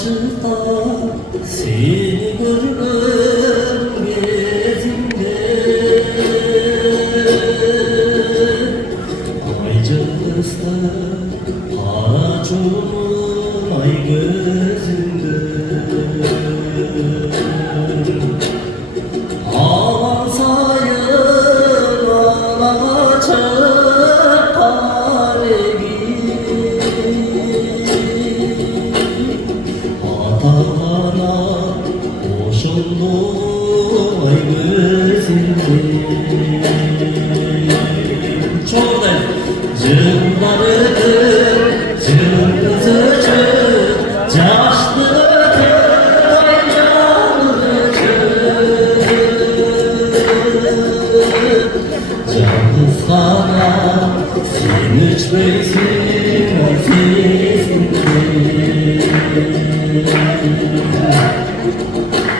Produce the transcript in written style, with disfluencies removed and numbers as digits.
açıkta seni görürüm gezimde. Ay cılızda haracunun ay gözümde. Aman sayın ağacak kalbim, Atağına boşundu ay gözümde. Çok da cımlarıdır, cımızıcır, yaşlıdır, ay canlıcır. Can kızlara sen içmeysin o sesinde.